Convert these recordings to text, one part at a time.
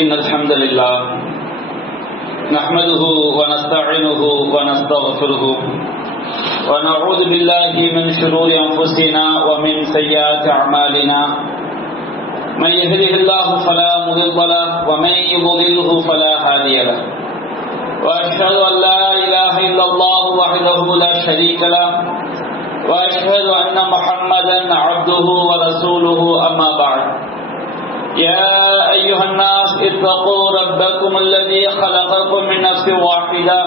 إن الحمد لله نحمده ونستعينه ونستغفره ونعوذ بالله من شرور أنفسنا ومن سيئات أعمالنا من يهده الله فلا مضل له ومن يضلله فلا هادي له وأشهد أن لا إله إلا الله وحده لا شريك له وأشهد أن محمدا عبده ورسوله أما بعد يا أيها الناس اتقوا ربكم الذي خلقكم من نفس واحدة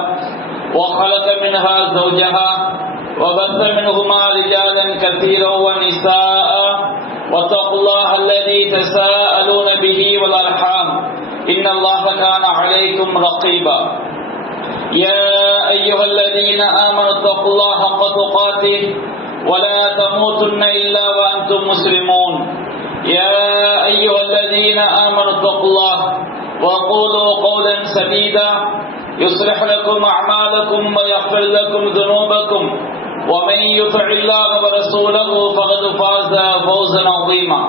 وخلق منها زوجها وبث منهما رجالا كثيرا ونساء واتقوا الله الذي تساءلون به والأرحام إن الله كان عليكم رقيبا يا أيها الذين آمنوا اتقوا الله حق تقاته ولا تموتن إلا وأنتم مسلمون يا أيها الذين آمنوا اتقوا الله وقولوا قولا سديدا يصلح لكم أعمالكم ويغفر لكم ذنوبكم ومن يطع الله ورسوله فقد فاز فوزا عظيما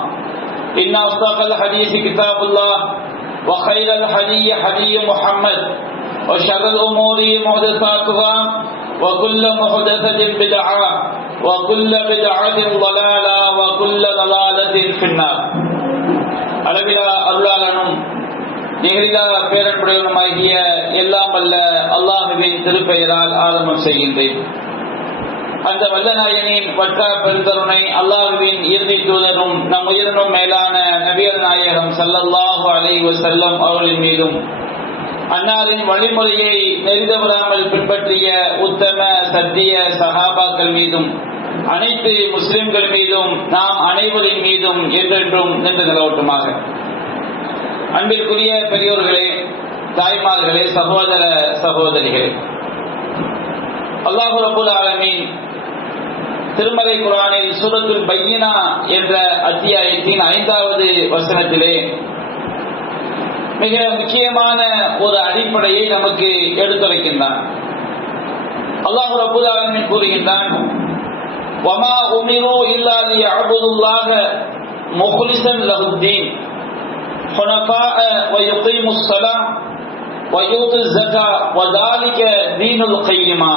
إن أصدق الحديث كتاب الله وخير الهدي هدي محمد وشر الأمور محدثاتها وكل محدثة بدعة وكل بدعة ضلالة وكل ضلالة في النار. அளவிலா அருளாளனும் நிகரிலா பேரன்புடையவனுமாகிய எல்லாம் வல்ல அல்லாஹுவின் திருப்பெயரால் ஆரம்பம் செய்கின்றேன். அந்த வல்லநாயனின் வற்றா பெருந்தருணை அல்லாஹுவின் இறுதி தூதரும் நம் உயிரினும் மேலான நபியர் நாயகம் ஸல்லல்லாஹு அலைஹி வஸல்லம் அவர்களின் மீதும் அன்னாரின் வழிமுறையை நெறிதவறாமல் பின்பற்றிய உத்தம சத்திய சஹாபாக்கள் மீதும் அனைத்து முஸ்லிம்கள் மீதும் நாம் அனைவரின் மீதும் என்றென்றும் நின்று நிலவட்டுமாக. அன்பிற்குரிய பெரியோர்களே, தாய்மார்களே, சகோதர சகோதரிகளே, அல்லாஹ் ரப்பல் ஆலமீன் திருமறை குர்ஆனில் சூரத்துல் பையினா என்ற அத்தியாயத்தின் 5வது வசனத்திலே மிக முக்கியமான ஒரு அடிப்படையை நமக்கு எடுத்துரைக்கின்றான். அல்லாஹ் ரப்பல் ஆலமீன் கூறுகின்றான், வமா உமிரு இல்லா லியஅபுதுல்லாஹ முக்லிஸன் லஹுத்தீன் ஹுனஃபாஅ வயுகீமுஸ் ஸலாத் வயூதுஸ் ஸகாத் வதாலிக தீனுல் கய்யிமா.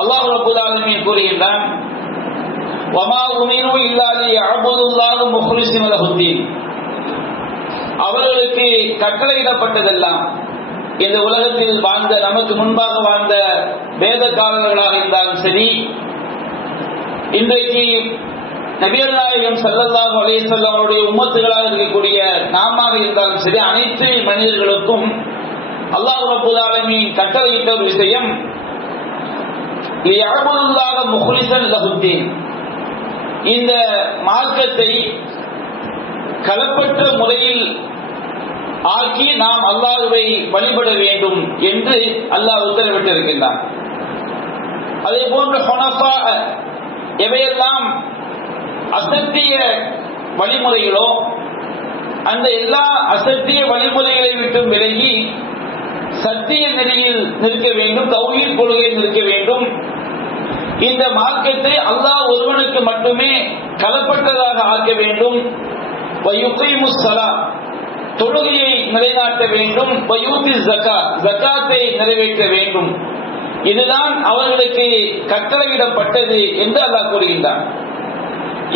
அல்லாஹ் ரப்பல் ஆலமீன் கூறுகின்றான், வமா உமிரு இல்லா லியஅபுதுல்லாஹ முக்லிஸன் லஹுத்தீன். அவர்களுக்கு கட்டளையிடப்பட்டதெல்லாம் இந்த உலகத்தில் வாழ்ந்த நமக்கு முன்பாக வாழ்ந்த வேதக்காரர்களாக இருந்தாலும் சரி, இன்றைக்கு நபிகள் நாயகம் ஸல்லல்லாஹு அலைஹி வஸல்லம் அவருடைய உம்மத்துகளாக இருக்கக்கூடிய நாமாக இருந்தாலும் சரி, அனைத்து மனிதர்களுக்கும் அல்லாஹ் ரப்பல் ஆலமீன் கட்டளையிட்ட ஒரு விஷயம், லியஅபுதுல்லாஹ முக்லிஸன் லஹுத்தீன். இந்த மார்க்கத்தை களப்பற்ற முறையில் ஆக்கி நாம் அல்லாஹ்வை வழிபட வேண்டும் என்று அல்லாஹ் உத்தரவிட்டிருக்கின்றான். அதே போன்று ஹுனஃபா, எவையெல்லாம் அசத்திய வழிமுறைகளோ அந்த எல்லா அசத்திய வழிமுறைகளை விட்டு விலகி சத்திய நெறியில் நிற்க வேண்டும், தௌஹீத் கொள்கையில் நிற்க வேண்டும். இந்த மார்க்கத்தை அல்லாஹ் ஒருவனுக்கு மட்டுமே களப்பற்றதாக ஆக்க வேண்டும். வயுகீமுஸ் ஸலாத், தொழுகையை நிலைநாட்ட வேண்டும். வயூதுஸ் ஸகாத், ஸகாத்தை நிறைவேற்ற வேண்டும். இதுதான் அவர்களுக்கு கட்டளையிடப்பட்டது என்று அல்லாஹ் கூறுகின்றான்.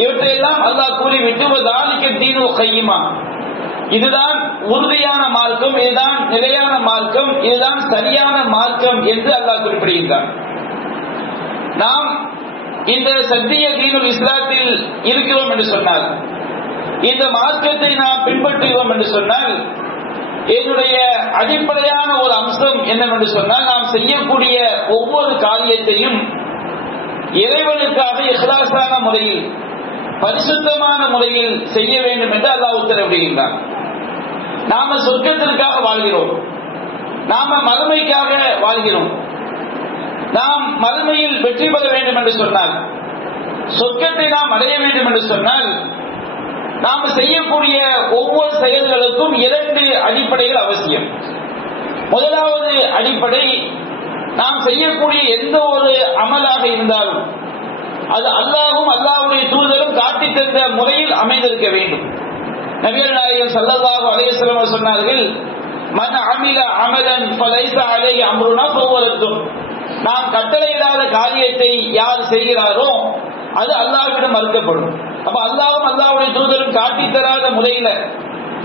இவற்றையெல்லாம் அல்லாஹ் கூறிவிட்டு வதாலிக தீனுல் கய்யிமா, இதுதான் உறுதியான மார்க்கம், இதுதான் நிலையான மார்க்கம், இதுதான் சரியான மார்க்கம் என்று அல்லாஹ் குறிப்பிடுகின்றான். நாம் இந்த சத்திய தீனுல் இஸ்லாத்தில் இருக்கிறோம் என்று சொன்னால், இந்த மார்க்கத்தை நாம் பின்பற்றுகிறோம் என்று சொன்னால், என்னுடைய அடிப்படையான ஒரு அம்சம் என்னவென்று சொன்னால், நாம் செய்யக்கூடிய ஒவ்வொரு காரியத்தையும் இறைவனுக்காக இஹ்லாஸான முறையில், பரிசுத்தமான முறையில் செய்ய வேண்டும் என்று அல்லாஹ் உத்தரவிடுகின்றான். நாம சொர்க்கத்திற்காக வாழ்கிறோம், நாம மறுமைக்காக வாழ்கிறோம். நாம் மறுமையில் வெற்றி பெற வேண்டும் என்று சொன்னால், சொர்க்கத்தை நாம் அடைய வேண்டும் என்று சொன்னால், நாம் செய்யக்கூடிய ஒவ்வொரு செயல்களுக்கும் 2 அடிப்படைகள் அவசியம். முதலாவது அடிப்படை, நாம் செய்யக்கூடிய எந்த ஒரு அமலாக இருந்தாலும் அது அல்லாஹ்வும் அல்லாஹ்வுடைய தூதரும் காட்டி தந்த முறையில் அமைந்திருக்க வேண்டும். நபிகள் நாயகம் ஸல்லல்லாஹு அலைஹி வஸல்லம் சொன்னார்கள், மன் அமில அமலன் ஃபலைஸ அலைஹி அம்ருனா ஃபஹுவ ரத்துன். நாம் கட்டளையிடாத காரியத்தை யார் செய்கிறாரோ அது அல்லாஹ்விடம் மறுக்கப்படும். அப்ப அல்லாஹ்வும் அல்லாஹ்வுடைய தூதரும் காட்டி தராத முறையில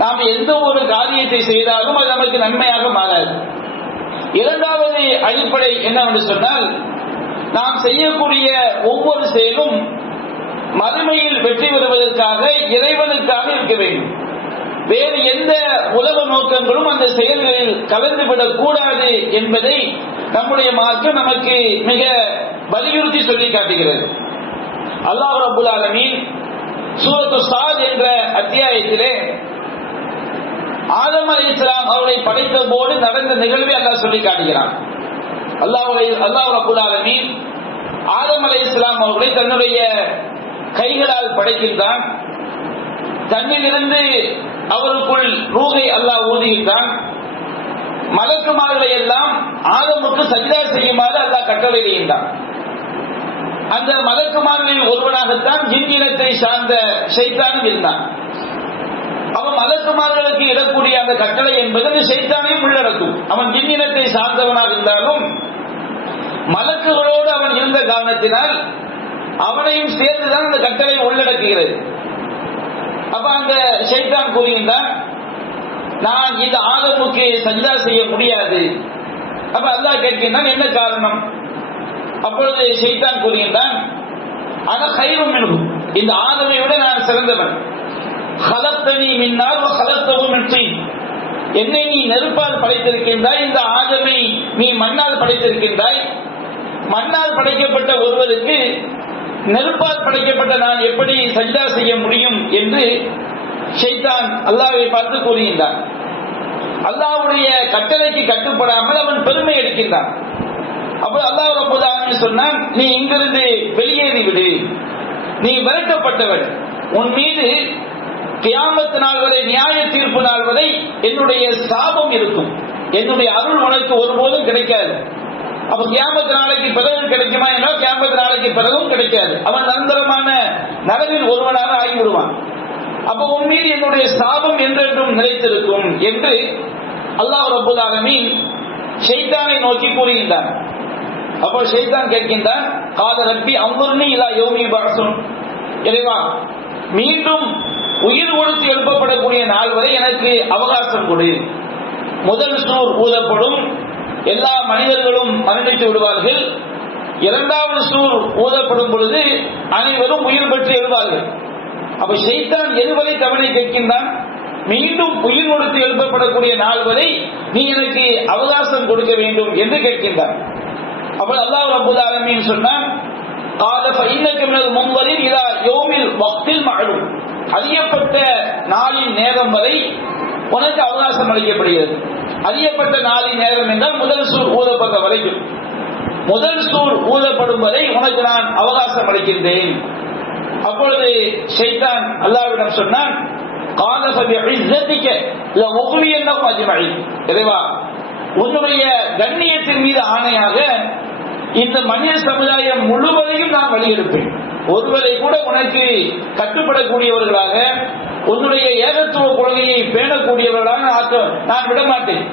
நாம் எந்த ஒரு காரியத்தை செய்தாலும் அது நமக்கு நன்மையாக மாறாது. இரண்டாவது அடிப்படை என்னவென்று சொன்னால், நாம் செய்யக்கூடிய ஒவ்வொரு செயலும் மறுமையில் வெற்றி பெறுவதற்காக இறைவனுக்காக இருக்க வேண்டும். வேறு எந்த உலக நோக்கங்களும் அந்த செயல்களில் கலந்துவிடக் கூடாது என்பதை நம்முடைய மார்க்கம் நமக்கு மிக வலியுறுத்தி சொல்லி காட்டுகிறது. அல்லாஹ் ரப்பல் ஆலமீன் சூரத்து ஸாத் என்ற அத்தியாயத்திலே ஆதம் அலைஹிஸ்ஸலாம் அவரை படைத்த போது நடந்த நிகழ்வை அல்லாஹ் சொல்லி காட்டுகிறான். அல்லாஹ் ரப்பல் ஆலமீன் ஆதம் அலைஹிஸ்ஸலாம் அவர்களை தன்னுடைய கைகளால் படைக்கின்றான். தன்னிலிருந்து அவருக்குள் ரூஹை அல்லாஹ் ஊதுகின்றான். மலக்குமார்களை எல்லாம் ஆதமுக்கு சஜ்தா செய்யுமாறு அல்லாஹ் கட்டளையிடுகின்றான். அந்த மலக்குமார்களில் ஒருவனாகத்தான் ஜின் இனத்தை சார்ந்த ஷைத்தானும் இருந்தான். அவன் மலக்குமார்களுக்கு இடக்கூடிய அந்த கட்டளை என்பது அந்த ஷைத்தானையும் உள்ளடக்கும். அவன் ஜின் இனத்தை சார்ந்தவனாக இருந்தாலும் மலக்குகளோடு அவன் இருந்த காரணத்தினால் அவனையும் சேர்ந்துதான் அந்த கட்டளை உள்ளடக்குகிறது. அப்ப அந்த ஷைத்தான் கூறுகின்றான், நான் இந்த ஆதமுக்கு சஜ்தா செய்ய முடியாது. அப்ப அல்லாஹ் கேட்கின்றான், என்ன காரணம்? அப்பொழுது ஷைத்தான் கூறுகின்றான், அன கைரும் மின்ஹு, இந்த ஆதமை விட நான் சிறந்தவன். ஹலக்தனி மின் நார் வ ஹலக்தஹு மின் தீன், என்னை நீ நெருப்பால் படைத்திருக்கின்றாய், இந்த ஆதமை நீ மண்ணால் படைத்திருக்கின்றாய். மண்ணால் படைக்கப்பட்ட ஒருவருக்கு நெருப்பால் படைக்கப்பட்ட நான் எப்படி சஜ்தா செய்ய முடியும் என்று ஷைத்தான் அல்லாஹ்வை பார்த்து கூறுகின்றான். அல்லாஹ்வுடைய கட்டளைக்கு கட்டுப்படாமல் அவன் பெருமை எடுக்கின்றான். அப்ப அல்லாஹ் ரப்பல் ஆலமீன் சொன்னான், நீ இங்கிருந்து வெளியேறி விடு, நீ விரட்டப்பட்டவன். உன் மீது கியாமத் நாள் வரை, நியாய தீர்ப்பு நாள் வரை என்னுடைய சாபம் இருக்கும். என்னுடைய அருள் உனக்கு ஒருபோதும் கிடைக்காது. அப்ப கியாமத் நாளைக்கு பிறகு கிடைக்குமா என்றால் கியாமத் நாளைக்கு பிறகும் கிடைக்காது. அவன் நிரந்தரமான நரகில் ஒருவனாக ஆகிவிடுவான். அப்ப உன் மீது என்னுடைய சாபம் என்றென்றும் நிலைத்திருக்கும் என்று அல்லாஹ் ரப்பல் ஆலமீன் ஷைத்தானை நோக்கி கூறுகின்றான். அப்போ ஷைத்தான் கேட்கின்றான், கால ரப்பி அன்துர்னி இலா யௌமி யுபஅஸூன், இறைவா மீண்டும் உயிர் கொடுத்து எழுப்பப்படக்கூடிய நாள் வரை எனக்கு அவகாசம் கொடு. முதல் சூர் ஊதப்படும், எல்லா மனிதர்களும் மரணித்து விடுவார்கள். இரண்டாவது சூர் ஊதப்படும் பொழுது அனைவரும் உயிர் பெற்று எழுவார்கள். அப்ப ஷைத்தான் எதுவரை தவணை கேட்கின்றான், மீண்டும் உயிர் கொடுத்து எழுப்பப்படக்கூடிய நாள் வரை நீ எனக்கு அவகாசம் கொடுக்க வேண்டும் என்று கேட்கின்றான். அப்ப அல்லாஹ் ரப்பல் ஆலமீன் சொன்னான், قال فإنك من المنظرين إلى يوم الوقت المعلوم, அறியப்பட்ட நாளின் நேரம் வரை உனக்கு அவகாசம் அளிக்கப்படுகிறது. அறியப்பட்ட நாளின் நேரம் என்றால் முதல் சூர் ஊதப்படுற வரைக்கும், முதல் சூர் ஊதப்படும் வரை உனக்கு நான் அவகாசம் அளிக்கின்றேன். அப்பொழுது ஷைத்தான் அல்லாஹ்விடம் சொன்னான், قال فبعزتك لأغوينهم أجمعين, இறைவா உன்னுடைய கண்ணியத்தின் மீது ஆணையாக இந்த மனித சமுதாயம் முழுவதையும் நான் வழியெடுப்பேன். ஒருவரை கூட உனக்கு கட்டுப்படக்கூடியவர்களாக, உன்னுடைய ஏகத்துவ கொள்கையை பேணக்கூடியவர்களாக நான் விடமாட்டேன்.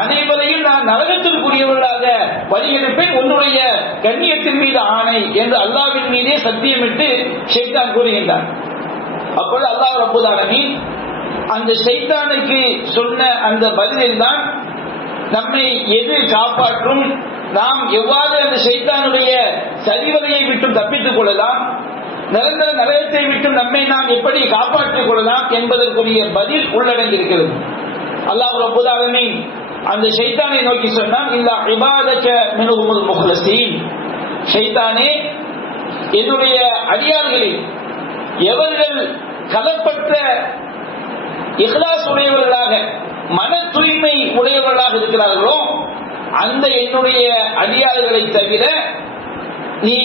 அனைவரையும் நான் நரகத்திற்குரியவர்களாக வழியெடுப்பேன், உன்னுடைய கண்ணியத்தின் மீது ஆணை என்று அல்லாஹ்வின் மீதே சத்தியமிட்டு ஷைத்தான் கூறுகின்றான். அப்பொழுது அல்லாஹ் ரப்பல் ஆலமீன் அந்த ஷைத்தானுக்கு சொன்ன அந்த பதிலில் தான் நம்மை எது காப்பாற்றும், நாம் எவ்வாறு அந்த ஷைத்தானுடைய சரிவதையை விட்டு தப்பித்துக் கொள்ளலாம், நிரந்தர நரகத்தை விட்டு நம்மை நாம் எப்படி காப்பாற்றிக் கொள்ளலாம் என்பதற்குரிய பதில் உள்ளடங்கியிருக்கிறது. அல்லாஹ் ரப்பல் ஆலமீன் அந்த ஷைத்தானை நோக்கி சொன்னான், இல்லா இபாதக மின்ஹுமுல் முஹ்லஸீன், ஷைத்தானே என்னுடைய அடியார்களில் எவர்கள் கலப்பற்ற இஹ்லாஸ் உடையவர்களாக, மன தூய்மை உடையவர்களாக இருக்கிறார்களோ அந்த என்னுடைய அடியார்களை தவிர நீ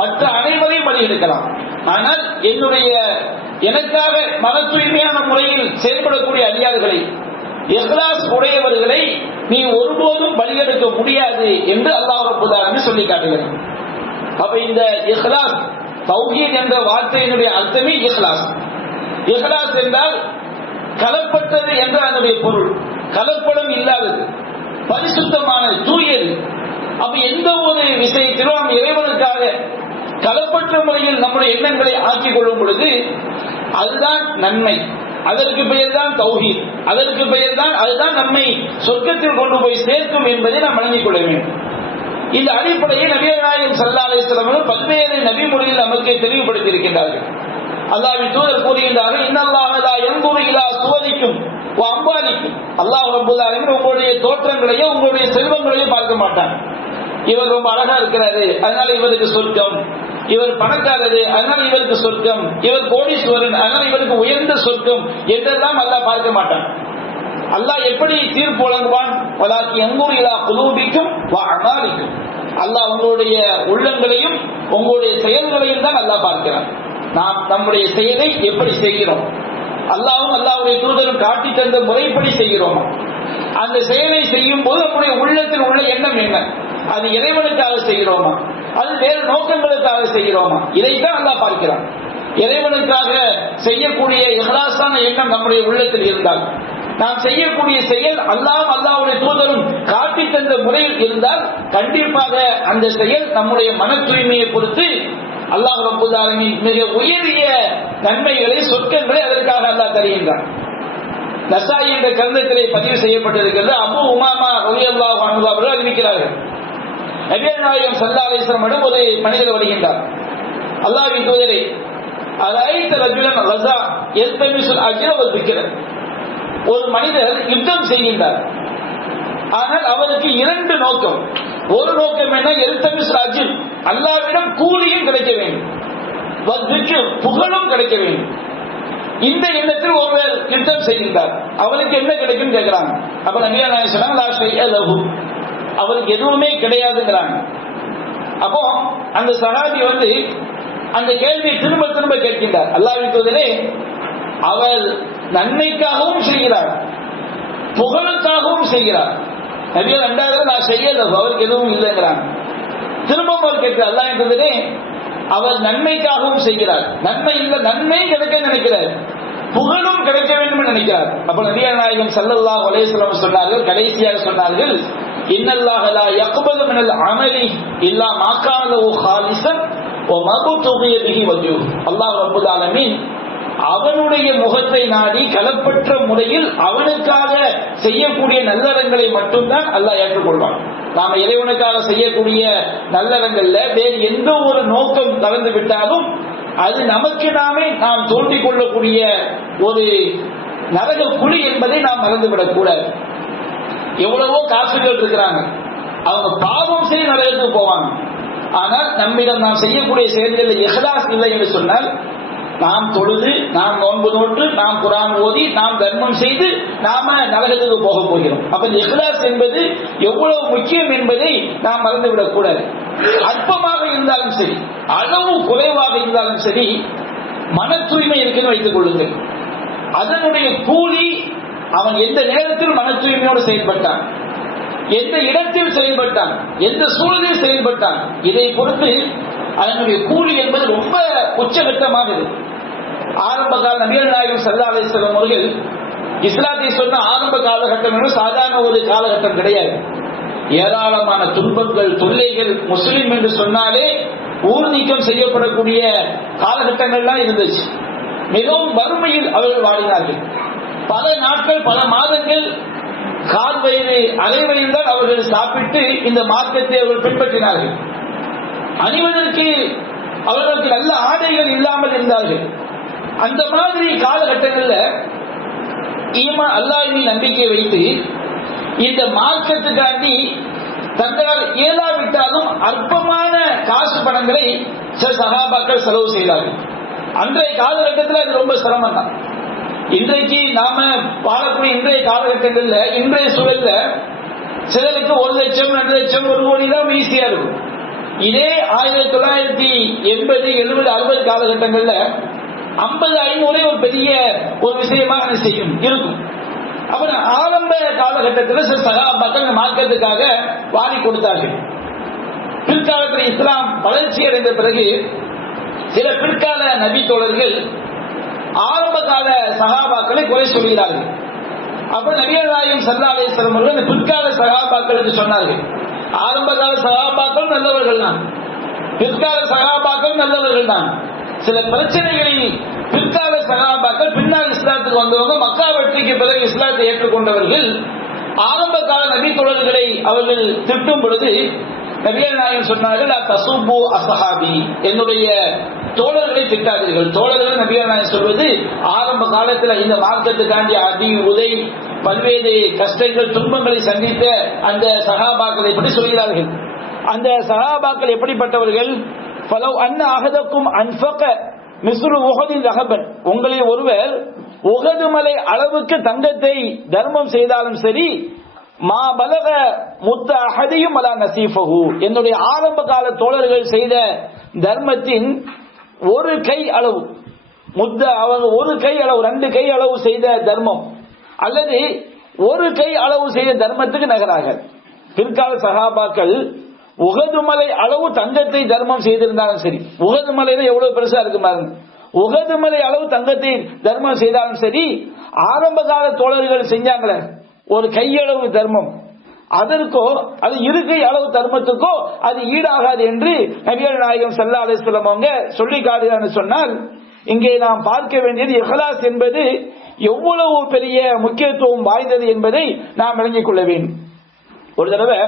மற்ற அனைவரையும் வழியெடுக்கலாம். ஆனால் என்னுடைய எனக்காக மன தூய்மையான முறையில் செயல்படக்கூடிய அடியார்களை, இஹ்லாஸ் உடையவர்களை நீ ஒருபோதும் வழியெடுக்க முடியாது என்று அல்லாஹ் ரப்பல் ஆலமீன் சொல்லி காட்டுகிறார். அப்ப இந்த இஹ்லாஸ், தௌஹீத் என்ற வார்த்தையினுடைய அர்த்தமே இஹ்லாஸ். இஹ்லாஸ் என்றால் கலப்பட்டது என்ற அதனுடைய பொருள். கலப்படம் இல்லாதது, பரிசுத்தமான, தூயது. அப்ப எந்த ஒரு விஷயத்திலும் நாம் இறைவனுக்காக கலப்பற்ற முறையில் நம்முடைய எண்ணங்களை ஆக்கிக் கொள்ளும் பொழுது அதுதான் நன்மை. அதற்கு பெயர் தான் தௌஹீத். அதற்கு பெயர் தான், அதுதான் நம்மை சொர்க்கத்தில் கொண்டு போய் சேர்க்கும் என்பதை நாம் வழங்கிக் கொள்ள வேண்டும். இந்த அடிப்படையை நபிகள் நாயகம் ஸல்லல்லாஹு அலைஹி வஸல்லம் பல்வேறு நபிமொழியில் நமக்கு தெளிவுபடுத்தி இருக்கின்றார்கள். அல்லாஹ்வின் தூதர் கூறுகின்றார்கள், இன்னல்லாஹ லா யன்துரு இலா சுவரிக்கும் வ அம்வாலிக்கும். அல்லாஹ் ரப்பல் ஆலமீன் உங்களுடைய தோற்றங்களையோ உங்களுடைய செல்வங்களையோ பார்க்க மாட்டான். இவர் ரொம்ப அழகா இருக்கிறாரு, அதனால இவருக்கு சொர்க்கம். இவர் பணக்காரரு, அதனால இவருக்கு சொர்க்கம். இவர் கோடீஸ்வரன், அதனால இவருக்கு உயர்ந்த சொர்க்கம் என்றெல்லாம் அல்லாஹ் பார்க்க மாட்டான். அல்லாஹ் எப்படி தீர்ப்பு வழங்குவான்? வலாக்கி யன்துரு இலா குலூபிக்கும் வ அமாலிக்கும். அல்லாஹ் உங்களுடைய உள்ளங்களையும் உங்களுடைய செயல்களையும் தான் அல்லாஹ் பார்க்கிறான். நாம் நம்முடைய செயலை எப்படி செய்கிறோம், அல்லாஹ்வும் அல்லாஹ்வுடைய தூதரும் காட்டி தந்த முறைப்படி செய்கிறோம். அந்த செயலை செய்யும் போது நம்முடைய உள்ளத்தில் உள்ள எண்ணம் என்ன? அது இறைவனுக்காக செய்கிறோமா, அது வேறு நோக்கங்களுக்காக செய்கிறோமா? இதைத்தான் அல்லாஹ் பார்க்கிறான். இறைவனுக்காக செய்யக்கூடிய இஹ்லாஸான எண்ணம் நம்முடைய உள்ளத்தில் இருந்தால், நாம் செய்யக்கூடிய செயல் அல்லாஹ் அல்லாஹ்வுடைய தூதரும் காட்டி தந்த முறையில் இருந்தால் கண்டிப்பாக அந்த செயல் நம்முடைய மன தூய்மையை பொறுத்து அல்லாஹ் ரப்பல் ஆலமீன் மிக உயரிய நன்மைகளை, சொர்க்கங்களை அதற்காக அல்லாஹ் தருகின்றான். நசாயி என்ற கிரந்தத்திலே பதிவு செய்யப்பட்டிருக்கிறது. அபூ உமாமா ரலியல்லாஹு அன்ஹு அவர்கள் அறிவிக்கிறார்கள், நபிகள் நாயகம் ஸல்லல்லாஹு அலைஹி வஸல்லம் ஒரு மனிதர் வருகின்றார். அல்லாஹ்வின் தூதரே, அலைத ரஜுலன் கஸா யல்தமிசுல் அஜ்ர வல் திக்ர. ஒரு மனிதர் யுத்தம் செய்கின்றார். ஆனால் அவருக்கு இரண்டு நோக்கம். ஒரு நோக்கம் என்ன? யல்தமிசுல் அஜ்ர், அல்லாஹ்விடம் கூலியும் கிடைக்க வேண்டும், வல் திக்ர், புகழும் கிடைக்க வேண்டும். இந்த எண்ணத்தில் ஒருவர் யுத்தம் செய்கின்றார். அவருக்கு என்ன கிடைக்கும் கேட்கிறாங்க. அப்ப நபிகள் நாயகம் சொன்னாங்க, லா ஷைஅ லஹு, அவருக்கு எதுவுமே கிடையாதுங்கிறாங்க. அப்போ அந்த சஹாபி அந்த கேள்வியை திரும்ப திரும்ப கேட்கின்றார். அல்லாஹ்வின் தூதரே, அவர் நன்மைக்காகவும் செய்கிறார், புகழுக்காகவும் செய்கிறார். நபிகள் ரெண்டாவது நான் செய்யல, அவருக்கு எதுவும் இல்லைங்கிறாங்க. திரும்ப அவர் கேட்கிறார், அல்லாஹ்வின் தூதரே, அவர் நன்மைக்காகவும் செய்கிறார், நன்மை இல்லை, நன்மை கிடைக்க நினைக்கிறார், புகழும் கிடைக்க வேண்டும் நினைக்கிறார். அப்ப நபிகள் நாயகம் ஸல்லல்லாஹு அலைஹி வஸல்லம் சொன்னார்கள், கடைசியாக சொன்னார்கள், இன்னல்லாஹ லா யக்பலு மினல் அமலி இல்லா மா கான லஹு ஹாலிஸன் வ மபதுகிய பிஹி வஜ்ஹு. அல்லாஹ் ரப்பல் ஆலமீன் அவனுடைய முகத்தை நாடி கலப்பற்ற முறையில் அவனுக்காக செய்யக்கூடிய நல்லறங்களை மட்டும்தான் அல்லாஹ் ஏற்றுக்கொள்வான். நாம இறைவனுக்காக செய்யக்கூடிய நல்லறங்கள்ல வேறு எந்த ஒரு நோக்கம் கலந்து விட்டாலும் அது நமக்கு நாமே நாம் தோண்டிக் கொள்ளக்கூடிய ஒரு நரக குழி என்பதை நாம் மறந்துவிடக் கூடாது. எவ்வளவோ காசுகள் இருக்கிறாங்க, அவங்க பாவம் செய்ய நரகத்துக்கு போவாங்க. ஆனால் நம்மிடம் நாம் செய்யக்கூடிய செயல்களில் இஹ்லாஸ் இல்லை என்று சொன்னால், நாம் தொழுது, நாம் நோன்பு நோற்று, நாம் குர்ஆன் ஓதி, நாம் தர்மம் செய்து நாம நரகத்துக்கு போக போகிறோம். அப்ப இஹ்லாஸ் என்பது எவ்வளவு முக்கியம் என்பதை நாம் மறந்துவிடக் கூடாது. அற்பமாக இருந்தாலும் சரி, அளவு குறைவாக இருந்தாலும் சரி, மன தூய்மை இருக்குன்னு வைத்துக் கொள்ளுங்கள். அதனுடைய கூலி, அவன் எந்த நேரத்தில் மன தூய்மையோடு செயல்பட்டான், எந்த இடத்தில் செயல்பட்டான், எந்த சூழலில் செயல்பட்டான், இதை பொறுத்து அதனுடைய கூலி என்பது ரொம்ப உச்சகட்டமாக இருக்கு. ஆரம்ப கால நபிகள் நாயகம் ஸல்லல்லாஹு அலைஹி வஸல்லம் அவர்கள் இஸ்லாத்தை சொன்ன ஆரம்ப காலகட்டம் என்பது சாதாரண ஒரு காலகட்டம் கிடையாது. ஏராளமான துன்பங்கள், தொல்லைகள், முஸ்லிம் என்று சொன்னாலே ஊர் நீக்கம் செய்யப்படக்கூடிய காலகட்டங்கள்லாம் இருந்துச்சு. மிகவும் வறுமையில் அவர்கள் வாடினார்கள். பல நாட்கள், பல மாதங்கள் கால் வயது, அரை வயது தான் அவர்கள் சாப்பிட்டு இந்த மார்க்கத்தை அவர்கள் பின்பற்றினார்கள். அணிவதற்கு அவர்களுக்கு நல்ல ஆடைகள் இல்லாமல் இருந்தார்கள். அந்த மாதிரி காலகட்டங்களில் அல்லாஹ்வை நம்பிக்கை வைத்து இந்த மார்க்கத்துக்காண்டி தங்களால் இயலாவிட்டாலும் அற்பமான காசு பணங்களை சில சஹாபாக்கள் செலவு செய்தார்கள். அன்றைய காலகட்டத்தில் அது ரொம்ப சிரமம் தான். இன்றைக்கு நாம வாழக்கூடிய இன்றைய காலகட்டங்களில், இன்றைய சூழல்ல சிலருக்கு 1 லட்சம், 2 லட்சம், 1 கோடி தான் ஈஸியா இருக்கும். இதே 1980, 70, 60 காலகட்டங்கள்ல 50, 500 ஒரு பெரிய ஒரு விஷயமாக செய்யும் இருக்கும். அப்புறம் ஆரம்ப காலகட்டத்தில் சில சகாபாக்கள் மார்க்கத்துக்காக வாங்கி கொடுத்தார்கள். பிற்காலத்தில் இஸ்லாம் வளர்ச்சி அடைந்த பிறகு சில பிற்கால நபி தோழர்கள் ஆரம்ப கால சகாபாக்களை குறை சொல்கிறார்கள். அப்ப நபிகள் நாயகம் ஸல்லல்லாஹு அலைஹி வஸல்லம் அவர்கள் பிற்கால சகாபாக்களுக்கு சொன்னார்கள், ஆரம்ப கால சகாபாக்கள் நல்லவர்கள் தான், பிற்கால சகாபாக்கள் நல்லவர்கள் தான். சில பிரச்சனைகளில் பிற்கால சகாபாக்கள், பின்னால் இஸ்லாத்துக்கு வந்தவங்க, மக்கா வெற்றிக்கு பிறகு இஸ்லாத்தை ஏற்றுக்கொண்டவர்கள் ஆரம்ப கால நபி தோழர்களை அவர்கள் திட்டும் பொழுது நபிகள் நாயகம் சொன்னார்கள், தசுபு அஸ்ஹாபி, என்னுடைய தோழர்களை திட்டாதீர்கள். தோழர்கள் நபிகள் நாயகம் சொல்வது ஆரம்ப காலத்தில் இந்த மார்க்கத்துக்காண்டி அடி உதை பல்வேறு கஷ்டங்கள் துன்பங்களை சந்தித்த அந்த சஹாபாக்களை பற்றி சொல்கிறார்கள். அந்த சஹாபாக்கள் எப்படிப்பட்டவர்கள்? ஃபலவ் அன்ன அஹதக்கும் அன்ஃபக மிஸ்ரு உஹதின் ரஹபன், உங்களில் ஒருவர் உஹது மலை அளவுக்கு தங்கத்தை தர்மம் செய்தாலும் சரி, மா பலக முத்த அஹதியும் அலா நசீஃபஹு, என்னுடைய ஆரம்ப கால தோழர்கள் செய்த தர்மத்தின் ஒரு கை அளவு, முத்த அவங்க ஒரு கை அளவு, 2 கை அளவு செய்த தர்மம் அல்லது ஒரு கை அளவு செய்த தர்மத்துக்கு நகராக. பிற்கால சஹாபாக்கள் உஹது மலை அளவு தங்கத்தை தர்மம் செய்திருந்தாலும் சரி, உஹது மலையில எவ்வளவு பெருசா இருக்கு பாருங்க, உஹது மலை அளவு தங்கத்தை தர்மம் செய்தாலும் சரி, ஆரம்ப கால தோழர்கள் செஞ்சாங்களே ஒரு கையளவு தர்மம், அதற்கோ அது இருக்கை அளவு தர்மத்துக்கோ அது ஈடாகாது என்று நபிகள் நாயகம் ஸல்லல்லாஹு அலைஹி வஸல்லம் அவங்க சொல்லி காட்டுகிறான்னு சொன்னால், இங்கே நாம் பார்க்க வேண்டியது இஹ்லாஸ் என்பது எவ்வளவு பெரிய முக்கியத்துவம் வாய்ந்தது என்பதை நாம் விளங்கிக் கொள்ள வேண்டும். ஒரு தடவை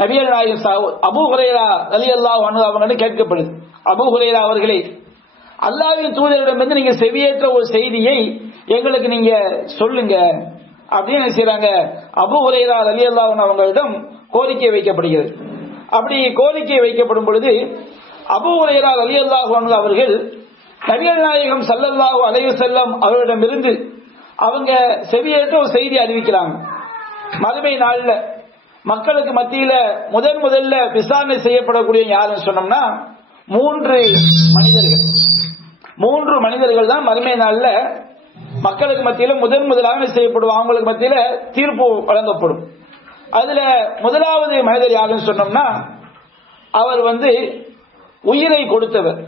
நபிகள் நாயகம் அபூ ஹுரைரா ரலியல்லாஹு அன்ஹு அவங்க கேட்கப்படுது, அபூ ஹுரைரா அவர்களே, அல்லாஹ்வின் தூதரிடமிருந்து நீங்க செவியேற்ற ஒரு செய்தியை எங்களுக்கு நீங்க சொல்லுங்க அப்படின்னு செய்றாங்க. அபூ ஹுரைரா ரலியல்லாஹு அன்ஹு அவங்களிடம் கோரிக்கை வைக்கப்படுகிறது. அப்படி கோரிக்கை வைக்கப்படும் பொழுது அபூ ஹுரைரா ரலியல்லாஹு அன்ஹு அவர்கள் நபிகள் நாயகம் ஸல்லல்லாஹு அலைஹி வஸல்லம் அவர்களிடமிருந்து அவங்க செவியேற்ற ஒரு செய்தி அறிவிக்கிறாங்க. மறுமை நாள்ல மக்களுக்கு மத்தியில முதல்ல விசாரணை செய்யப்படக்கூடிய யாருன்னு சொன்னோம்னா 3 மனிதர்கள் தான் மறுமை நாள்ல மக்களுக்கு மத்தியில முதலாக செய்யப்படுவாங்க, அவங்களுக்கு மத்தியில தீர்ப்பு வழங்கப்படும். அதுல முதலாவது மனிதர் யாருன்னு சொன்னோம்னா அவர் உயிரை கொடுத்தவர்.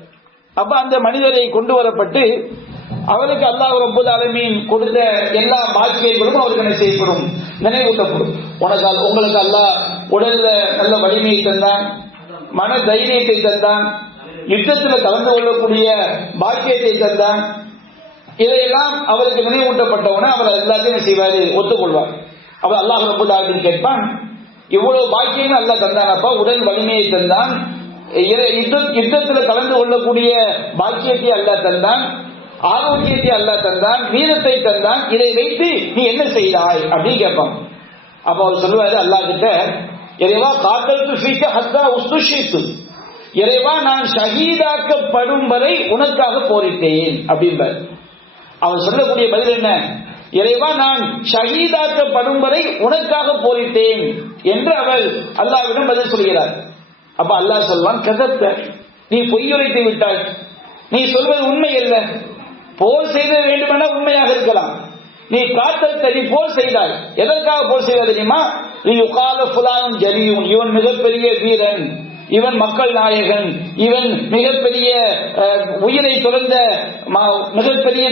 அப்ப அந்த மனிதரை கொண்டு வரப்பட்டு அவருக்கு அல்லாஹ் ரப்பல் ஆலமீன் கொடுத்த எல்லா பாக்கியங்களும் அவருக்கு என்ன செய்யப்படும், நினைவூட்டப்படும். உங்களுக்கு அல்லாஹ் உடல்ல நல்ல வலிமையை தந்தான், மன தைரியத்தை தந்தான், யுத்தத்தில் கலந்து கொள்ளக்கூடிய பாக்கியத்தை தந்தான். இதையெல்லாம் அவருக்கு நினைவூட்டப்பட்டவன அவர் எல்லாத்தையும் செய்வாரு, ஒத்துக்கொள்வார். அவர் அல்லாஹ் ரப்பல் ஆலமீன் கேட்பான், இவ்வளவு பாக்கியம் அல்லாஹ் தந்தானப்பா, உடல் வலிமையை தந்தான், யுத்தத்தில் கலந்து கொள்ளக்கூடிய பாக்கியத்தை அல்லாஹ் தந்தான், ஆரோக்கியத்தை அல்லாஹ் தந்தான், வீரத்தை தந்தான், இதை வைத்து நீ என்ன செய்தாய் அப்படின்னு கேட்பான். அப்ப அவர் சொல்லுவாரு அல்லாஹ் கிட்ட, இறைவா காத்தல் ஃபீக ஹத்தா உஸ்துஷித்து, இறைவா நான் ஷஹீதாக்கப்படும் வரை உனக்காக போரிட்டேன் அப்படின்பார். அவர் சொல்லக்கூடிய பதில் என்ன? இறைவா நான் ஷஹீதாக்கப்படும் வரை உனக்காக போரிட்டேன் என்று அவர் அல்லாஹ்விடம் பதில் சொல்கிறார். அப்ப அல்லாஹ் சொல்வான், கதப்த, நீ பொய்யுரைத்து விட்டாய், நீ சொல்வது உண்மை அல்ல. போர் செய்த வேண்டுமென உண்மையாக இருக்கலாம், நீ காத்தல் போர் செய்தாய். எதற்காக போர் செய்தாய் தெரியுமா? நீ யுகால ஃபுலான் ஜலியூன், இவன் மிகப்பெரிய வீரன், இவன் மக்கள் நாயகன், இவன் மிகப்பெரிய உயிரை துறந்த மிகப்பெரிய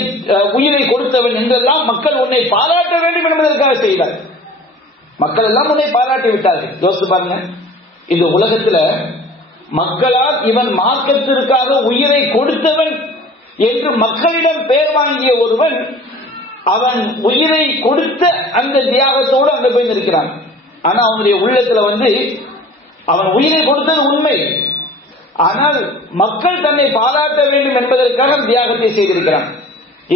உயிரை கொடுத்தவன் என்றெல்லாம் மக்கள் உன்னை பாராட்ட வேண்டும் என்பதற்காக செய்தார். மக்கள் எல்லாம் உன்னை பாராட்டி விட்டார்கள். யோசித்து பாருங்க, இந்த உலகத்துல மக்களால் இவன் மார்க்கத்திற்காக உயிரை கொடுத்தவன் என்று மக்களிடம் பெயர் வாங்கிய ஒருவன், அவன் உயிரை கொடுத்த அந்த தியாகத்தோடு அங்க போய் நிற்கிறான். ஆனா அவனுடைய உள்ளத்துல அவன் உயிரை கொடுத்தது உண்மை, ஆனால் மக்கள் தன்னை பாராட்ட வேண்டும் என்பதற்காக தியாகத்தை செய்திருக்கிறான்.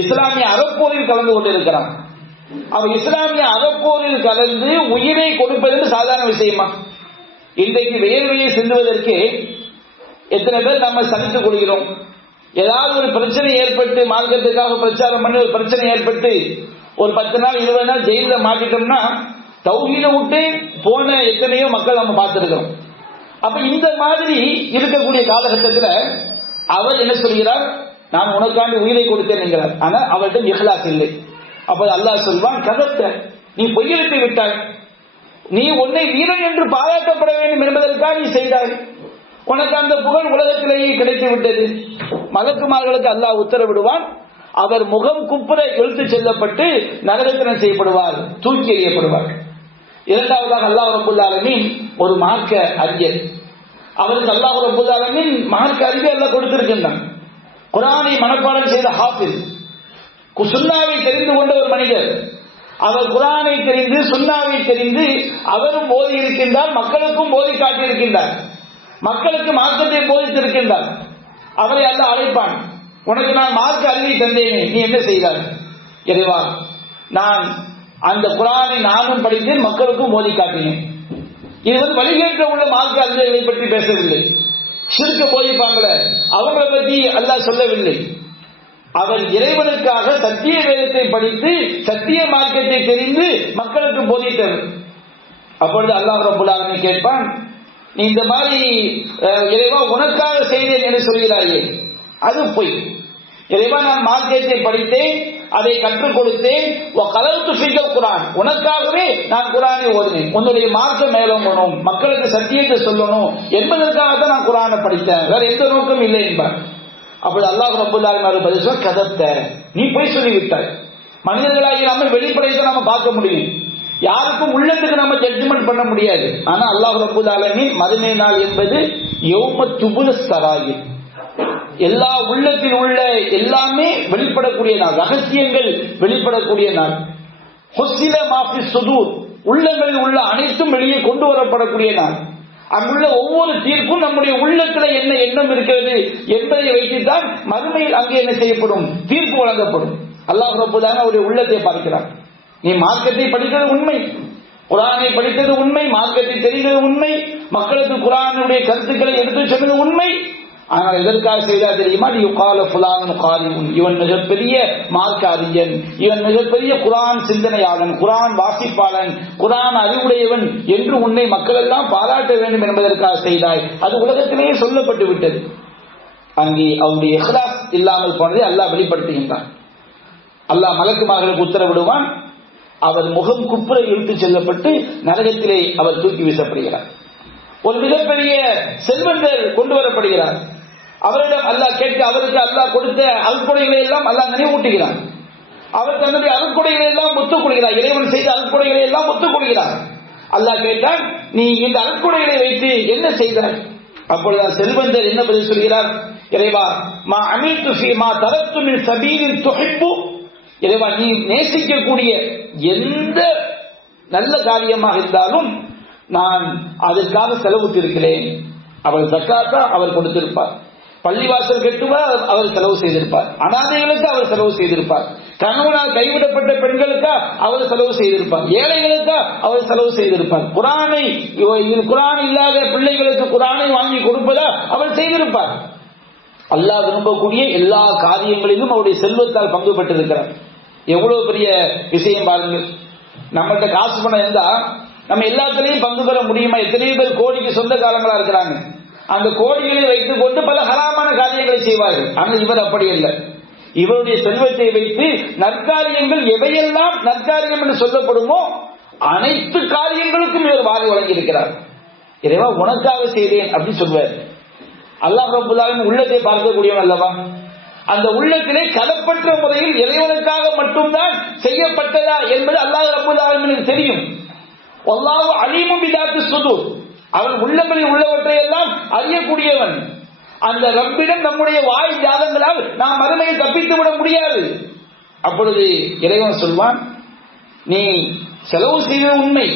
இஸ்லாமிய அறப்போரில் கலந்து கொண்டிருக்கிறான். அவன் இஸ்லாமிய அறப்போரில் கலந்து உயிரை கொடுப்பது சாதாரண விஷயமா? இன்றைக்கு வேர்வையை சிந்துவதற்கு எத்தனை பேர் நம்ம சலித்துக் கொள்கிறோம். ஏதாவது ஒரு பிரச்சனை ஏற்பட்டு மார்க்கத்துக்காக பிரச்சாரம் பண்ணி ஒரு பிரச்சனை ஏற்பட்டு ஒரு 10 நாள் 20 நாள் ஜெயில மாட்டிட்டோம்னா தௌஹீத விட்டு போன எத்தனையோ மக்கள் நம்ம பார்த்திருக்கிறோம். அப்ப இந்த மாதிரி இருக்கக்கூடிய காலகட்டத்தில் அவர் என்ன சொல்கிறார்? நான் உனக்காண்டி உயிரை கொடுத்தேன் என்கிறார். ஆனா அவர்கிட்ட இஹ்லாஸ் இல்லை. அப்ப அல்லாஹ் சொல்வான், கதத்த, நீ பொய்யெழுத்து விட்டாய், நீ உன்னை வீரன் என்று பாராட்டப்பட வேண்டும் என்பதற்காக நீ செய்தாய். உனக்கு அந்த புகழ் உலகத்திலேயே கிடைத்து விட்டது. மலக்குமார்களுக்கு அல்லாஹ் உத்தரவிடுவான், அவர் முகம் குப்புற இழுத்து செல்லப்பட்டு நரகத்தினர் செய்யப்படுவார், தூக்கி எறியப்படுவார். இரண்டாவதாக அல்லாஹ் ரப்பல் ஆலமீன் ஒரு மார்க்க அறிஞர். அவருக்கு அல்லாஹ் ரப்பல் ஆலமீன் மார்க்க அறிவை அல்லாஹ் கொடுத்திருக்கின்றான். குர்ஆனை மனப்பாடம் செய்த ஹாஃபிஸ், சுன்னாவை தெரிந்து கொண்ட ஒரு மனிதர். அவர் குர்ஆனை தெரிந்து சுன்னாவை தெரிந்து அவரும் போதி இருக்கின்றார், மக்களுக்கும் போதி காட்டியிருக்கின்றார், மக்களுக்கு மார்க்கத்தை போதித்திருக்கின்றார். அவரை அல்லாஹ் அழைப்பான், உனக்கு நான் மார்க்க அறிவை தந்தேனே, நீ என்ன செய்தார்? இறைவா, நான் அந்த குர்ஆனை நானும் படித்தேன், மக்களுக்கும் போதி காட்டினேன். இது வழிகேற்ற உள்ள மார்க்க அறிஞர்களை பற்றி பேசவில்லை. ஷிர்க்க போதிப்பாங்களே அவங்களை பற்றி அல்லாஹ் சொல்லவில்லை. அவர் இறைவனுக்காக சத்திய வேதத்தை படித்து சத்திய மார்க்கத்தை தெரிந்து மக்களுக்கு போதித்தவர். அப்பொழுது அல்லாஹ் ரப்பல் ஆலமீன் கேட்பான், நீ இந்த மாதிரி இறைவா உனக்காக செய்தேன் என்று சொல்கிறாயே, அது பொய். இறைவா, நான் மார்க்கத்தை படித்தேன், அதை கற்றுக் கொடுத்தேன், குர்ஆன், உனக்காகவே நான் குர்ஆனை ஓதினேன், உன்னுடைய மார்க்கம் மேலோங்கணும், மக்களுக்கு சத்தியத்தை சொல்லணும் என்பதற்காகத்தான் நான் குர்ஆனை படித்தேன், வேற எந்த நோக்கம் இல்லை என்பார். அப்படி அல்லாஹ் ரப்பல் ஆலமீன் பதில் சொல்ல, கதப்த, நீ போய் சொல்லிவிட்டாய். மனிதர்களாகி நம்ம வெளிப்படையை நம்ம பார்க்க முடியும், யாருக்கும் உள்ளத்துக்கு நம்ம ஜட்ஜ்மெண்ட் பண்ண முடியாது. ஆனா அல்லாஹ் ரப்பல் ஆலமீன் மறுமை நாள் என்பது யௌம துபுல ஸராயிர், எல்லா உள்ளத்தில் உள்ள எல்லாமே வெளிப்படக்கூடிய நாள், ரகசியங்கள் வெளிப்படக்கூடிய நாள். ஹுஸ்ஸில மா ஃபி ஸுதூர், உள்ளங்களில் உள்ள அனைத்தும் வெளியே கொண்டு வரப்படக்கூடிய நாள். அங்குள்ள ஒவ்வொரு தீர்ப்பும் நம்முடைய உள்ளத்தில் என்ன எண்ணம் இருக்கிறது என்பதை வைத்துத்தான் மறுமையில் அங்கே என்ன செய்யப்படும், தீர்ப்பு வழங்கப்படும். அல்லாஹ் ரப்பல் ஆலமீன் அவருடைய உள்ளத்தை பார்க்கிறார். நீ மார்க்கத்தை படித்தது உண்மை, குர்ஆனை படித்தது உண்மை, மார்க்கத்தை தெரிந்தது உண்மை, மக்களுக்கு குர்ஆனுடைய கருத்துக்களை எடுத்து சொன்னது உண்மை. ஆனால் எதற்காக செய்தா தெரியுமா? யுகால ஃபுலான் காரிமுன், இவன் மிகப்பெரிய மார்க்க அறிஞன், இவன் மிகப்பெரிய குர்ஆன் சிந்தனையாளன், குர்ஆன் வாசிப்பாளன், குர்ஆன் அறிவுடையவன் என்று உன்னை மக்கள் எல்லாம் பாராட்ட வேண்டும் என்பதற்காக செய்தாய். அது உலகத்திலேயே சொல்லப்பட்டு விட்டது. அங்கே அவருடைய இஹ்லாஸ் இல்லாமல் போனதை அல்லாஹ் வெளிப்படுத்துகின்றான். அல்லாஹ் மலக்குமார்களுக்கு உத்தரவிடுவான், அவர் முகம் குப்புற இழுத்து செல்லப்பட்டு நரகத்திலே அவர் தூக்கி வீசப்படுகிறார். ஒரு மிகப்பெரிய செல்வந்தர் கொண்டு வரப்படுகிறார். அவரிடம் அல்லாஹ் கேட்க, அவருக்கு அல்லாஹ் கொடுத்த அல்குடைகளை எல்லாம் அல்லாஹ் நினைவூட்டுகிறார். அவர் தன்னுடைய அல்குடைகளை எல்லாம் ஒத்துக் கொள்கிறார், இறைவன் செய்த அல்குடைகளை எல்லாம் ஒத்துக் கொள்கிறார். அல்லாஹ் கேட்டான், நீ இந்த அல்குடைகளை வைத்து என்ன செய்தாய்? அப்பொழுது செல்வந்தர் என்ன பதில் சொல்கிறார்? இறைவா, மா அமீது ஃபீ மா தரத்து மின் சபீலின் துஹிப்பு, இறைவா, நீ நேசிக்கக்கூடிய எந்த நல்ல காரியமாக இருந்தாலும் நான் அதற்காக செலவிட்டிருக்கிறேன். அவர் ஜக்காத்தா அவர் கொடுத்திருப்பார், பள்ளிவாசல் கட்டுவார் அவர் செலவு செய்திருப்பார், அனாதைகளுக்கு அவர் செலவு செய்திருப்பார், கணவனால் கைவிடப்பட்ட பெண்களுக்கா அவர் செலவு செய்திருப்பார், ஏழைகளுக்கா அவர் செலவு செய்திருப்பார், குர்ஆன் இல்லாத பிள்ளைகளுக்கு குர்ஆனை வாங்கி கொடுப்பதா அவர் செய்திருப்பார். அல்லாஹ் விரும்பக்கூடிய எல்லா காரியங்களிலும் அவருடைய செல்வத்தால் பங்கு பெற்றிருக்கிறார். எவ்வளவு பெரிய விஷயம் பாருங்கள். நம்மகிட்ட காசு பணம் இருந்தா நம்ம எல்லாத்திலையும் பங்கு பெற முடியுமா? எத்தனை பேர் கோடிக்கு சொந்த காலங்களா இருக்கிறாங்க, அந்த கோடிகளை வைத்துக் கொண்டு பல ஹராமான காரியங்களை செய்வார்கள். ஆனால் இவர் அப்படி அல்ல. இவருடைய செல்வத்தை வைத்து நற்காரியங்கள் எவையெல்லாம் நற்காரியம் என்று சொல்லப்படுமோ அனைத்து காரியங்களுக்கும் இவர் வாரி வழங்கி இருக்கிறார். இறைவா, உனக்காக செய்தேன் அப்படின்னு சொல்வார். அல்லாஹ் ரப்பல் ஆலமீன் உள்ளத்தை பார்க்கக்கூடியவன் அல்லவா? அந்த உள்ளத்திலே கலப்பற்ற முறையில் இறைவனுக்காக மட்டும்தான் செய்யப்பட்டதா என்பது அல்லாஹ் ரப்பல் ஆலமீனுக்கு தெரியும். அல்லாஹ் அலீமும் பிதாத்தி ஸுதூர், அவன் உள்ளங்களில் உள்ளவற்றை எல்லாம் அறியக்கூடியவன். அந்த ரப்பிடம் நம்முடைய வாய் ஜாதங்களால் நாம் மறுமையை தப்பித்து விட முடியாது. அப்பொழுது இறைவன் சொல்வான், நீ செலவு செய்வது உண்மை,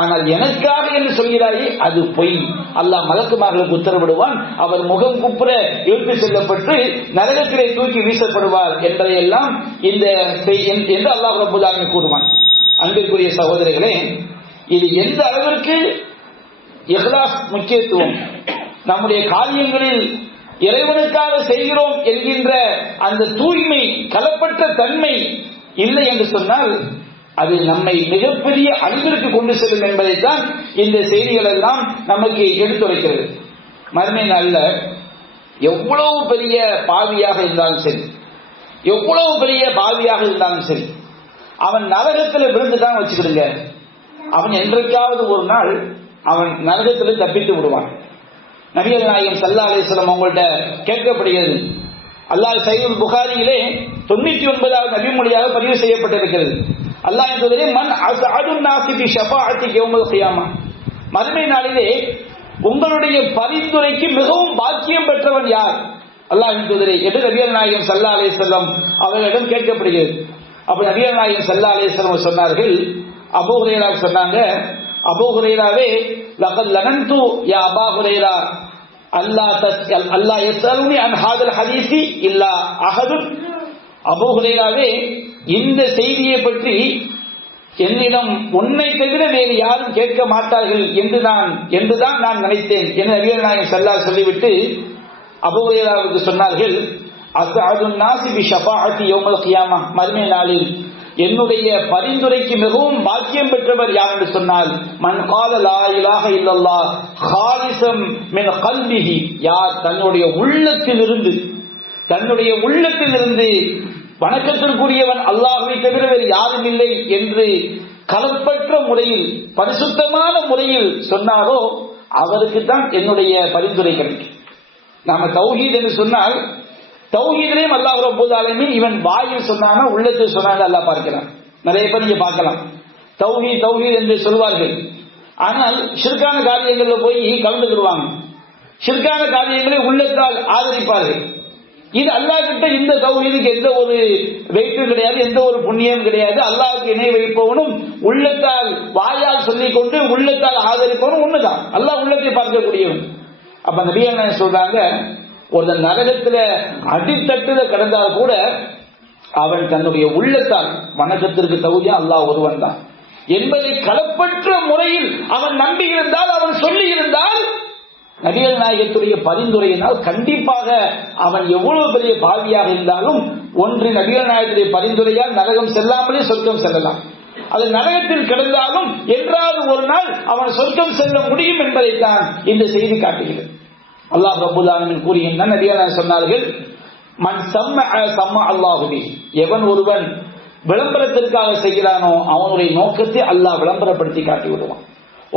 ஆனால் எனக்காக என்று சொல்கிறாயே அது பொய். அல்லாஹ் மலக்குமார்களுக்கு உத்தரவிடுவான், அவர் முகம் குப்புற இழுத்து செல்லப்பட்டு நரகத்திலே தூக்கி வீசப்படுவார் என்பதையெல்லாம் என்று அல்லாஹ் ரப்பல் ஆலமீன் கூறுவான். அன்பிற்குரிய சகோதரர்களே, இது எந்த அளவிற்கு இஹ்லாஸ் முக்கியத்துவம், நம்முடைய காரியங்களில் இறைவனுக்காக செய்கிறோம் என்கின்ற அந்த தூய்மை, கலப்பற்ற தன்மை இல்லை என்று சொன்னால் அது நம்மை மிகப்பெரிய அழிவிற்கு கொண்டு செல்லும் என்பதைத்தான் இந்த செய்திகள் எல்லாம் நமக்கு எடுத்துரைக்கிறது. மறுமை நாள்ல எவ்வளவு பெரிய பாவியாக இருந்தாலும் சரி, எவ்வளவு பெரிய பாவியாக இருந்தாலும் சரி, அவன் நரகத்தில் விழுந்துட்டான் வச்சுக்கிடுங்க, அவன் என்றைக்காவது ஒரு நாள் அவன் நரகத்தில் தப்பித்து விடுவான். நபிகள் நாயகம் ஸல்லல்லாஹு அலைஹி வஸல்லம் அவங்கள்ட்ட கேட்கப்படுகிறது, அல்லாஹ் சஹீஹுல் புகாரியிலே 99வது நபிமொழியாக பதிவு செய்யப்பட்டிருக்கிறது. அல்லாஹ் என்பதிலே மன் அஸ்அதுன் நாஸி பி ஷஃபாஅத்தி யௌமல் கியாமா, மறுமை நாளிலே உங்களுடைய பரிந்துரைக்கு மிகவும் பாக்கியம் பெற்றவன் யார் அல்லாஹ்வின் தூதரே என்று நபிகள் நாயகம் ஸல்லல்லாஹு அலைஹி வஸல்லம் அவர்களிடம் கேட்கப்படுகிறது. அப்ப நபிகள் நாயகம் ஸல்லல்லாஹு அலைஹி வஸல்லம் சொன்னார்கள், அபூ ஹுரைரா சொன்னாங்க, அபூ ஹுரைராவே லகத் லனன்து யா அபா ஹுரைரா அல்லாஹ் யஸ்அலுனி அன் ஹாதல் ஹதீஸி இல்லா அஹதுன், அபூ ஹுரைராவே இந்த செய்தியை பற்றி என்னிடம் உன்னை தவிர வேறு யாரும் கேட்க மாட்டார்கள் என்றுதான் நான் நினைத்தேன் என்று நபிகள் நாயகம் ஸல்லல்லாஹு சொல்லிவிட்டு அபூ ஹுரைராவுக்கு சொன்னார்கள், அஸ்அதுன் நாஸி பி ஷஃபாஅத்தி யௌமல் கியாமா, மறுமை நாளில் என்னுடைய பரிந்துரைக்கு மிகவும் பாக்கியம் பெற்றவர் யார் என்று சொன்னால் மன் கால லா இலாஹ இல்லல்லாஹ் காலிசம் மின் கல்பிஹி, யார் தன்னுடைய உள்ளத்திலிருந்து வணக்கத்திற்குரியவன் அல்லாஹ்வை தவிர வேறு யாரும் இல்லை என்று கலப்பற்ற முறையில் பரிசுத்தமான முறையில் சொன்னாரோ அவருக்கு தான் என்னுடைய பரிந்துரை கிடைக்கும். நாம தௌஹீத் என்று சொன்னால் தௌஹீதிலேயும் அல்லாஹ் ரப்பல் ஆலமீன் இவன் வாயில் சொன்னானா உள்ளத்தில் சொன்னாங்க அல்லாஹ் பார்க்கிறான். நிறைய பேர் நீங்க பார்க்கலாம் தௌஹீத் என்று சொல்வார்கள், ஆனால் ஷிர்கான காரியங்களில் போய் கலந்துக்கிடுவாங்க, ஷிர்கான காரியங்களை உள்ளத்தால் ஆதரிப்பார்கள். இது அல்லாஹ் கிட்ட இந்த தௌஹீதுக்கு எந்த ஒரு வெயிட்டும் கிடையாது, எந்த ஒரு புண்ணியம் கிடையாது. அல்லாஹ்வுக்கு இணை வைப்பவனும் உள்ளத்தால் வாயால் சொல்லிக் கொண்டு உள்ளத்தால் ஆதரிப்பவனும் ஒண்ணுதான், அல்லாஹ் உள்ளத்தை பார்க்கக்கூடியவன். அப்ப நபிகள் நாயகம் சொல்றாங்க, ஒரு நரகத்துல அடித்தட்டுல கடந்தால் கூட அவன் தன்னுடைய உள்ளத்தால் வணக்கத்திற்கு தகுதியா அல்லாஹ் ஒருவன் தான் என்பதை களப்பற்ற முறையில் அவன் நம்பி இருந்தால், அவன் சொல்லி இருந்தால், நபிகள் நாயகத்துடைய பரிந்துரையினால் கண்டிப்பாக அவன் எவ்வளவு பெரிய பாவியாக இருந்தாலும் ஒன்று நபிகள் நாயகத்துடைய பரிந்துரையால் நரகம் செல்லாமலே சொர்க்கம் செல்லலாம், அது நரகத்தில் கிடந்தாலும் என்றாவது ஒரு நாள் அவன் சொர்க்கம் செல்ல முடியும் என்பதைத்தான் இந்த செய்தி காட்டுகிறது. அல்லாஹ் ரப்பல் ஆலமீன் கூறுகின்றான், நபிகள் சொன்னார்கள், மன் சம்மஅ அல்லாஹு பிஹி, எவன் ஒருவன் விளம்பரத்திற்காக செய்கிறானோ அவனுடைய நோக்கத்தை அல்லாஹ் விளம்பரப்படுத்தி காட்டி விடுவான்.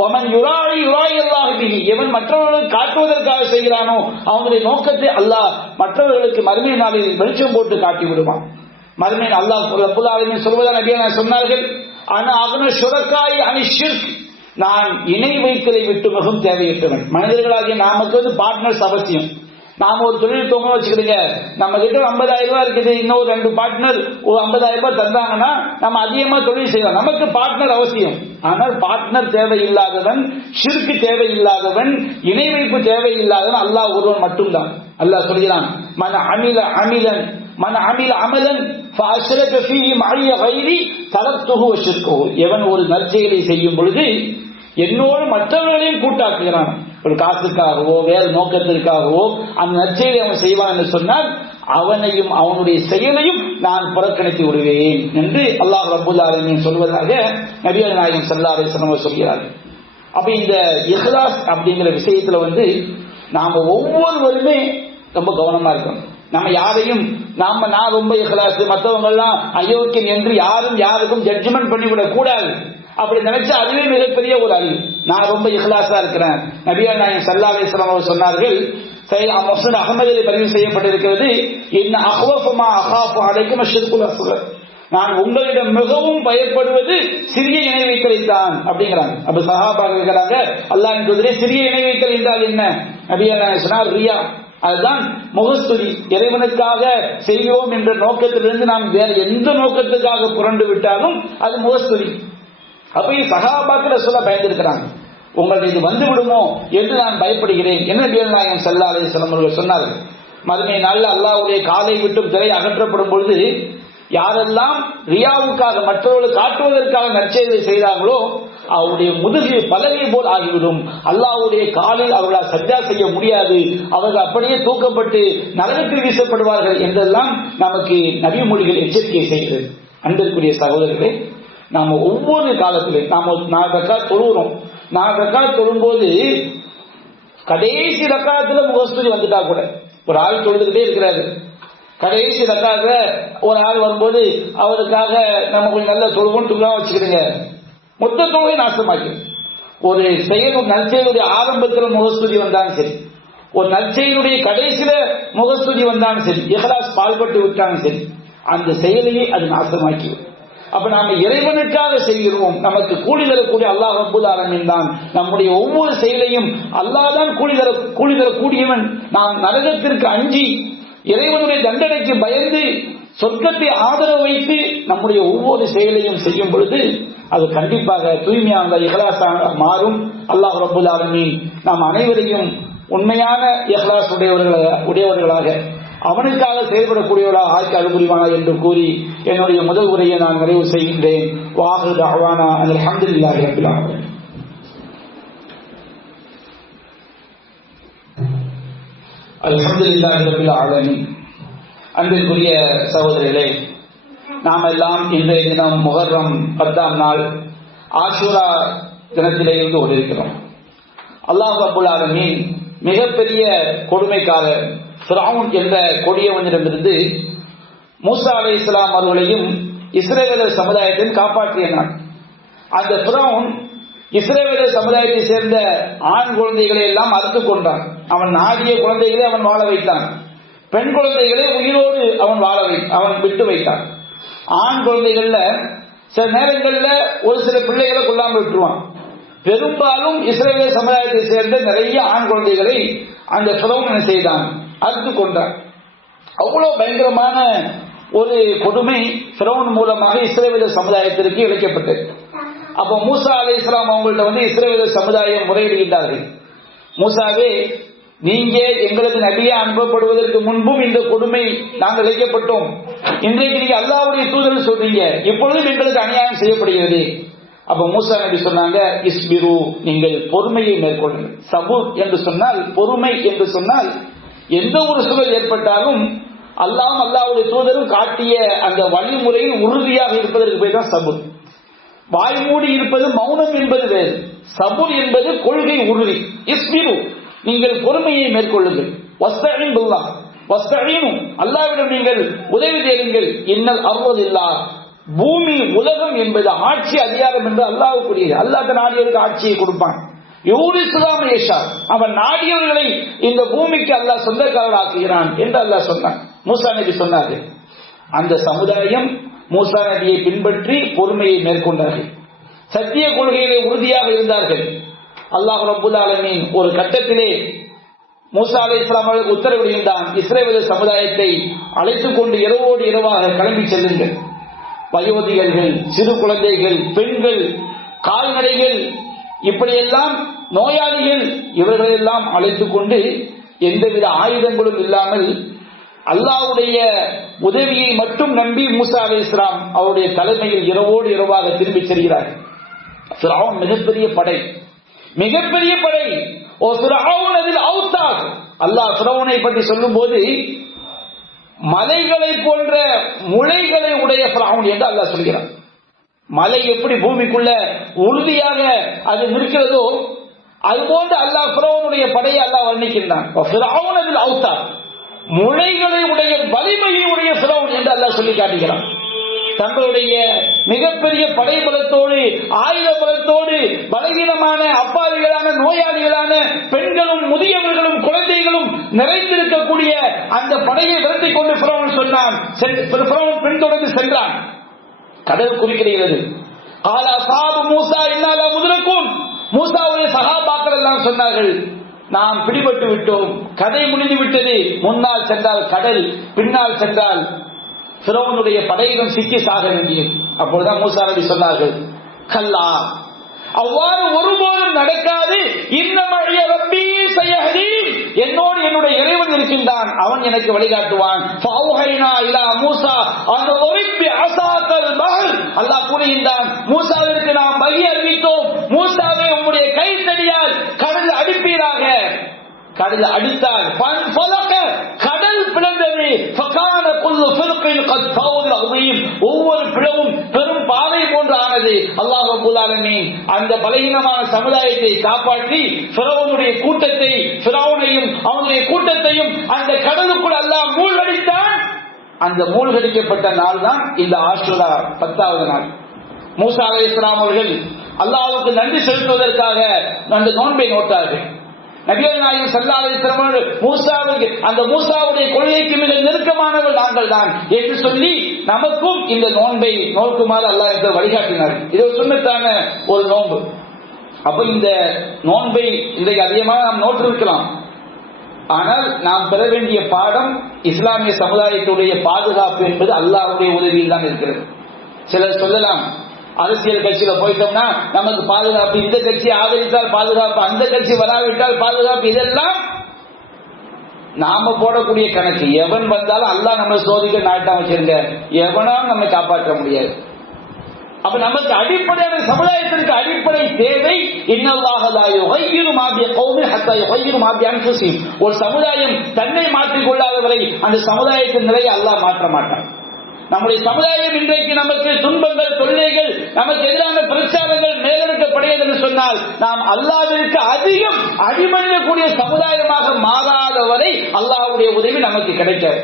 ஒமன் யுராஇ அல்லாஹு பிஹி, எவன் மற்றவர்களுக்கு காட்டுவதற்காக செய்கிறானோ அவனுடைய நோக்கத்தை அல்லாஹ் மற்றவர்களுக்கு மறுமை நாளில் வெளிச்சம் போட்டு காட்டி விடுவான். மறுமை அல்லாஹ் ரப்பல் ஆலமீன் சொல்வதாக நபிகள் சொன்னார்கள், அன அக்ன ஷுரகாய் அனி ஷிர்க், நான் இணை வைத்தலை விட்டு மிகவும் தேவையற்றவன். மனிதர்களாகிய நமக்கு பார்ட்னர்ஸ் அவசியம். நாம ஒரு தொழில் தோங்க வச்சுக்கிடுங்க, நம்ம கிட்ட 50,000 ரூபாய் இருக்குது, இன்னொரு 2 பார்ட்னர் ஒரு 50,000 ரூபாய் தந்தாங்கன்னா நம்ம அதிகமா தொழில் செய்யலாம், நமக்கு பார்ட்னர் அவசியம். ஆனால் பார்ட்னர் தேவையில்லாதவன், ஷிர்க் தேவையில்லாதவன், இணை வைப்பு தேவையில்லாதவன் அல்லாஹ் ஒருவன் மட்டும்தான். அல்லாஹ் சொல்கிறான், மன் அமில அமலன் ஃபஅஷ்ரக ஃபீஹி மஅய்ய கைரி தரக்துஹு வ ஷிர்குஹு, எவன் ஒரு நற்செயலை செய்யும் பொழுது என்னோடு மற்றவர்களையும் கூட்டாக்குகிறான், ஒரு காசுக்காகவோ வேறு நோக்கத்திற்காகவோ அந்த நற்செயலை அவன் செய்வான் என்று சொன்னால் அவனையும் அவனுடைய செயலையும் நான் புறக்கணித்து விடுவேன் என்று அல்லாஹ் ரப்பல் ஆலமீன் சொல்வதாக நபிகள் நாயகம் ஸல்லல்லாஹு அலைஹி வஸல்லம் சொல்கிறார்கள். அப்ப இந்த இஹ்லாஸ் அப்படிங்கிற விஷயத்துல நாம ஒவ்வொருவருமே ரொம்ப கவனமா இருக்கணும். நம்ம யாரையும் நான் ரொம்ப இஹ்லாஸ், மற்றவங்க எல்லாம் அயோக்கியம் என்று யாருக்கும் ஜட்ஜ்மெண்ட் பண்ணிவிடக் கூடாது. அப்படி நினைச்சா அதுவே மிகப்பெரிய ஒரு அறிவு. நான் ரொம்ப இஹ்லாஸா இருக்கிறேன். நபிகள் நாயகம் ஸல்லல்லாஹு அலைஹி வஸல்லம் அவர்கள் சொன்னார்கள், முஸ்னத் அஹ்மதில் பதிவு செய்யப்பட்டிருக்கிறது, இன்ன அஹ்வஃப மா அகாஃபு அலைக்கும் அஷ்ஷிர்குல் அஸ்கர், நான் உங்களிடம் மிகவும் பயப்படுவது சிறிய இணை வைத்தலைத்தான் அப்படிங்கிறாங்க. அப்ப சஹாபாக்கள் இருக்கிறாங்க, அல்லாஹ்வின் தூதரே சிறிய இணை வைத்தல் என்றால் என்ன? நபிகள் நாயகம் சொன்னார், ரியா, அதுதான் முகஸ்துதி, இறைவனுக்காக செய்வோம் என்ற நோக்கத்திலிருந்து நாம் வேற எந்த நோக்கத்துக்காக புரண்டு விட்டாலும் அது முகஸ்துதி. அப்ப சஹாபாக்கள் சொல்ல பயந்திருக்கிறாங்க, உங்களுக்கு இது வந்து விடுமோ என்று நான் பயப்படுகிறேன் என்று நபிகள் நாயகம் ஸல்லல்லாஹு அலைஹி வஸல்லம் அவர்கள் சொன்னார்கள். மறுமை நாளில் அல்லாஹ்வுடைய காலை விட்டும் திரை அகற்றப்படும் பொழுது யாரெல்லாம் ரியாவுக்காக மற்றவர்கள் காட்டுவதற்காக நற்செயலை செய்தார்களோ அவருடைய முதுகு பலகை போல் ஆகிவிடும். அல்லாஹ்வுடைய காலில் அவர்களால் சஜ்ஜா செய்ய முடியாது, அவர்கள் அப்படியே தூக்கப்பட்டு நரகத்தில் வீசப்படுவார்கள் என்றெல்லாம் நமக்கு நபி மொழிகள் எச்சரிக்கை செய்கிறது. அன்பிற்குரிய சகோதரர்களே, நாம ஒவ்வொரு காலத்திலும் நாம 4 ரக்காத் தொழுகிறோம். 4 ரக்காத் தொழும்போது கடைசி ரக்காத்துல முகஸ்துதி வந்துட்டா கூட, ஒரு ஆள் தொழுதுகிட்டே இருக்கிறாரு, கடைசி ரக்காத்துல ஒரு ஆள் வரும்போது அவருக்காக நம்ம கொஞ்சம் நல்லா தொழுவோம் துலாம் வச்சுக்கிடுங்க, மொத்த தொழுகை நாசமாக்கி. ஒரு செயல் நற்செயலுடைய ஆரம்பத்தில் முகஸ்துதி வந்தாலும் சரி, ஒரு நற்செய்தியுடைய கடைசியில முகஸ்துதி வந்தாலும் சரி, இஹ்லாஸ் பால்பட்டு விட்டாலும் சரி, அந்த செயலையே அது நாசமாக்கிவிடும். அப்ப நாம இறைவனுக்காக செய்கிறோம், நமக்கு கூலி தரக்கூடிய அல்லாஹ் ரப்பல் ஆலமீன் தான். நம்முடைய ஒவ்வொரு செயலையும் அல்லாஹ் தான் கூலி தரக்கூடியவன். நாம் நரகத்திற்கு அஞ்சி இறைவனுடைய தண்டனைக்கு பயந்து சொர்க்கத்தை ஆதரவு வைத்து நம்முடைய ஒவ்வொரு செயலையும் செய்யும் பொழுது அது கண்டிப்பாக தூய்மையான இஹ்லாஸாக மாறும். அல்லாஹ் ரப்பல் ஆலமீன் நாம் அனைவரையும் உண்மையான இஹ்லாஸ் உடையவர்களாக அவனுக்காக செயல்படக்கூடியவர்களாக ஆக்கி அருள்புரிவானா என்று கூறி என்னுடைய முதல் உரையை நான் நிறைவு செய்கின்றேன். வாஹிரு தஅவானா அல்ஹம்துலில்லாஹி ரப்பில் ஆலமீன். அல்ஹம்துலில்லாஹி ரப்பில் ஆலமீன். அன்பிற்குரிய சகோதரர்களே, நாம் எல்லாம் இன்றைய தினம் முஹர்ரம் 10ஆம் நாள் ஆஷூரா தினத்திலே இருந்து கொண்டிருக்கிறோம். அல்லாஹ் ரப்பல் ஆலமீன் மிகப்பெரிய கொடுமைக்காரர் ஃபிரௌன் என்ற கொடியவனிடமிருந்து மூசா அலைஹிஸ்ஸலாம் அவர்களையும் இஸ்ரவேலர் சமுதாயத்தையும் காப்பாற்றிய நாள். அந்த ஃபிரௌன் இஸ்ரவேலர் சமுதாயத்தை சேர்ந்த ஆண் குழந்தைகளை எல்லாம் அறுத்து கொண்டான். அவன் நாடிய குழந்தைகளை அவன் வாழ வைத்தான். பெண் குழந்தைகளை உயிரோடு அவன் விட்டு வைத்தான். ஆண் குழந்தைகள்ல சில நேரங்கள்ல ஒரு சில பிள்ளைகளை கொள்ளாமல் விட்டுருவான். பெரும்பாலும் இஸ்ரவேல் சமுதாயத்தை சேர்ந்த நிறைய ஆண் குழந்தைகளை அந்த ஃபிரௌன் என்ன செய்தான், அறுத்து கொண்டான். அவ்வளவு பயங்கரமான ஒரு கொடுமை ஃபிரௌன் மூலமாக இஸ்ரவேல் சமுதாயத்திற்கு இழைக்கப்பட்டது. அப்ப மூசா அலைஹிஸ்ஸலாம் அவங்கள்ட்ட இஸ்ரவேல் சமுதாயம் முறையிடுகின்றார்கள். மூசாவே, நீங்க எங்களது நபியா அனுப்பப்படுவதற்கு முன்பும் இந்த கொடுமை நாங்கள் இழைக்கப்பட்டோம். இன்றைக்கு நீங்க அல்லாஹ்வுடைய தூதர் சொல்றீங்க, இப்பொழுதும் எங்களுக்கு அநியாயம் செய்யப்படுகிறது. அப்ப மூசா நபி சொன்னாங்க, இஸ்பிரு, நீங்கள் பொறுமையை மேற்கொள்ளுங்கள். சபூர் என்று சொன்னால், பொறுமை என்று சொன்னால், எந்த ஒரு சூழல் ஏற்பட்டாலும் அல்லாஹ்வுடைய தூதரும் காட்டிய அந்த வழிமுறையில் உறுதியாக இருப்பதற்கு பேர் தான் சபூர். வாய்மூடி இருப்பது மௌனம் என்பது வேறு, சபூர் என்பது கொள்கை உறுதி. இஸ்பிரு, நீங்கள் பொறுமையை மேற்கொள்ளுங்கள். வஸ்தஈன் பில்லாஹ், வஸ்தஈனு, அல்லாஹ்விடம் நீங்கள் உதவி தேடுங்கள். இன்னல் அர்தில்லாஹ், பூமி உலகம் என்பது ஆட்சி அதிகாரம் என்று அல்லாஹ்வுக்குரியது. அல்லாஹ் நாடியவருக்கு ஆட்சியை கொடுப்பான். அவன் நாடியவர்களை இந்த பூமிக்கு அல்லாஹ் சொந்தக்காரராக்குகிறான் என்று அல்லாஹ் சொன்னான். மூசா நபி சொன்னார்கள். அந்த சமுதாயம் மூசா நபியை பின்பற்றி பொறுமையை மேற்கொண்டார்கள். சத்திய கொள்கையிலே உறுதியாக இருந்தார்கள். அல்லாஹ் ரப்பல் ஆலமீன் ஒரு கட்டத்திலே மூசா அலைஹிஸ்ஸலாம் அவர்களுக்கு உத்தரவிடுகின்றான், இஸ்ரவேல் சமுதாயத்தை அழைத்துக் கொண்டு இரவோடு இரவாக கிளம்பி செல்லுங்கள். வயோதிகர்கள், சிறு குழந்தைகள், பெண்கள், கால்நடைகள், இப்படியெல்லாம் நோயாளிகள், இவர்களெல்லாம் அழைத்துக் கொண்டு எந்தவித ஆயுதங்களும் இல்லாமல் அல்லாஹ்வுடைய உதவியை மட்டும் நம்பி மூசா அலைஹிஸ்ஸலாம் அவருடைய தலைமையில் இரவோடு இரவாக திரும்பி செல்கிறார்கள். ஃபிரௌன் மிகப்பெரிய படை. ஓ ஃபிரௌன் அதில் அவுத்தாக். அல்லாஹ் ஃபிரௌனை பற்றி சொல்லும் போது மலைகளை போன்ற முளைகளை உடைய ஃபிரௌன் என்று அல்லாஹ் சொல்கிறான். மலை எப்படி பூமிக்குள்ள உறுதியாக அது நிற்கிறதோ அதுபோன்று அல்லாஹ் ஃபிரௌனுடைய படையை அல்லாஹ் வர்ணிக்கின்றான். ஃபிரௌன் அதில் அவுத்தாக், முளைகளை உடைய வலிமையை உடைய ஃபிரௌன் என்று அல்லாஹ் சொல்லி காட்டுகிறான். தங்களுடைய மிகப்பெரிய படை பலத்தோடு, ஆயுத பலத்தோடு, பலவீனமான, அப்பாவிகளான, நோயாளிகளான பெண்களும் முதியவர்களும் குழந்தைகளும் நிறைந்திருக்கக்கூடிய அந்த படையை விரட்டிக் கொண்டு ஃபிரௌன் சொன்னான். ஃபிரௌன் பின்தொடர்ந்து சென்றான். கடல் குறிக்கிறது. மூசா இன்னால முதலுக்கும் மூசாவுடைய சகாபாக்கள் எல்லாம் சொன்னார்கள், நாம் பிடிபட்டு விட்டோம், கதை முடிந்து விட்டது. முன்னால் சென்றால் கடல், பின்னால் சென்றால் ஃபிரௌனுடைய படையிடம் சிக்கி சாக வேண்டியது. அப்பொழுதுதான் மூசா நபி சொன்னார்கள், கல்லா, அவ்வாறு ஒருபோதும் நடக்காது. இன்னமழிய ரப்பி சயஹ்தி, என்னோடு என்னுடைய இறைவன் இருக்கின்றான், அவன் எனக்கு வழிகாட்டுவான். ஃபௌஹைனா இலா மூசா அன் உரிப்பி அஸாக்கல் பஹர், அல்லாஹ் கூறுகின்றான், மூசாவிற்கு நாம் வகி அறிவித்தோம், மூசாவே உம்முடைய கைத்தடியால் கடல் அடிப்பீராக. கடல் அடித்தால் கடல் பிளந்தது. ஒவ்வொரு பிளவும் பெரும் பாதை போன்று ஆனது. அல்லாஹ் ரப்பல் ஆலமீன் அந்த பலகீனமான சமுதாயத்தை காப்பாற்றி ஃபிரௌனுடைய கூட்டத்தை, ஃபிரௌனையும் அவனுடைய கூட்டத்தையும் அந்த கடலுக்குள் அல்லாஹ் மூழ்கடித்தான். அந்த மூழ்கடிக்கப்பட்ட நாள் தான் இந்த ஆஷூரா 10வது நாள். மூசா அலைஹிஸ்ஸலாம் அவர்கள் அல்லாஹ்வுக்கு நன்றி செலுத்துவதற்காக அந்த நோன்பை நோட்டார்கள். நபிகள் நாயகம் ஸல்லல்லாஹு அலைஹி வஸல்லம் மூசாவுக்கு அந்த மூசாவுடைய கொள்கைக்கு மிக நெருக்கமானவர்கள் நாங்கள் தான் என்று சொல்லி நமக்கும் இந்த நோன்பை நோக்குமாறு அல்லாஹ் என்று வழிகாட்டினார். இது ஒரு சுன்னத்தான ஒரு நோன்பு. அப்ப இந்த நோன்பை இன்றைக்கு அதிகமாக நாம் நோற்றிருக்கலாம். ஆனால் நாம் பெற வேண்டிய பாடம் இஸ்லாமிய சமுதாயத்துடைய பாதுகாப்பு என்பது அல்லாஹ்வுடைய உதவியில் தான் இருக்கிறது. சிலர் சொல்லலாம், அரசியல் கட்சியில போயிட்டோம்னா நமக்கு பாதுகாப்பு, இந்த கட்சி ஆதரித்தால் பாதுகாப்பு, அந்த கட்சி வராவிட்டால் பாதுகாப்பு. இதெல்லாம் நாம போடக்கூடிய கணக்கு. எவன் வந்தாலும் அல்லாஹ் நம்ம சோதிக்க நாட்டம் வச்சிருங்க, எவனாலும் நம்மை காப்பாற்ற முடியாது. அப்ப நமக்கு அடிப்படையான சமுதாயத்திற்கு அடிப்படை தேவை இன்னல்லாஹ லா யுகையிரு மா பிகௌமின் ஹத்தா யுகையிரு மா பிஅன்ஃபுஸிஹிம். ஒரு சமுதாயம் தன்னை மாற்றிக் கொள்ளாதவரை அந்த சமுதாயத்தின் நிலையை அல்லாஹ் மாற்ற மாட்டான். நம்முடைய சமுதாயம் இன்றைக்கு நமக்கு துன்பங்கள், தொல்லைகள், நமக்கு எதிரான பிரச்சாரங்கள் மேலெடுக்கப்படுகிறது என்று சொன்னால் நாம் அல்லாஹ்விற்கு அதிகம் அடிமணியக்கூடிய சமுதாயமாக மாறாதவரை அல்லாஹ்வுடைய உதவி நமக்கு கிடைக்காது.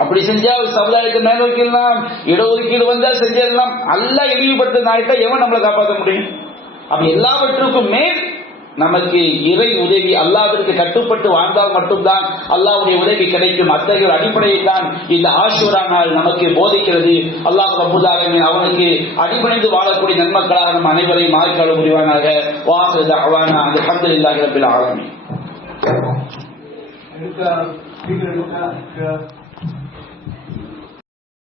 அப்படி செஞ்சா சமுதாயத்தை மேல் வைக்கலாம், இடஒதுக்கீடு வந்தா செஞ்சிடலாம். அல்லாஹ் இழிவுபடுத்த நாயிட்டா எவன் நம்மளை காப்பாற்ற முடியும்? அப்ப எல்லாவற்றுக்கும் மேல் நமக்கு இறை உதவி, அல்லாஹ்விற்கு கட்டுப்பட்டு வாழ்ந்தால் மட்டும்தான் அல்லாஹ்வுடைய உதவி கிடைக்கும். அத்தகைய அடிப்படையில் தான் இந்த ஆஷூரா நாள் நமக்கு போதிக்கிறது. அல்லாஹ் ரப்பல் ஆலமீன் அவனுக்கு அடிபணிந்து வாழக்கூடிய நன்மக்களாக நம் அனைவரையும் ஆக்கிரமிக்க புரிவானாக. வாஹிரு தஅவானா அல்ஹம்துலில்லாஹி ரப்பில் ஆலமீன்.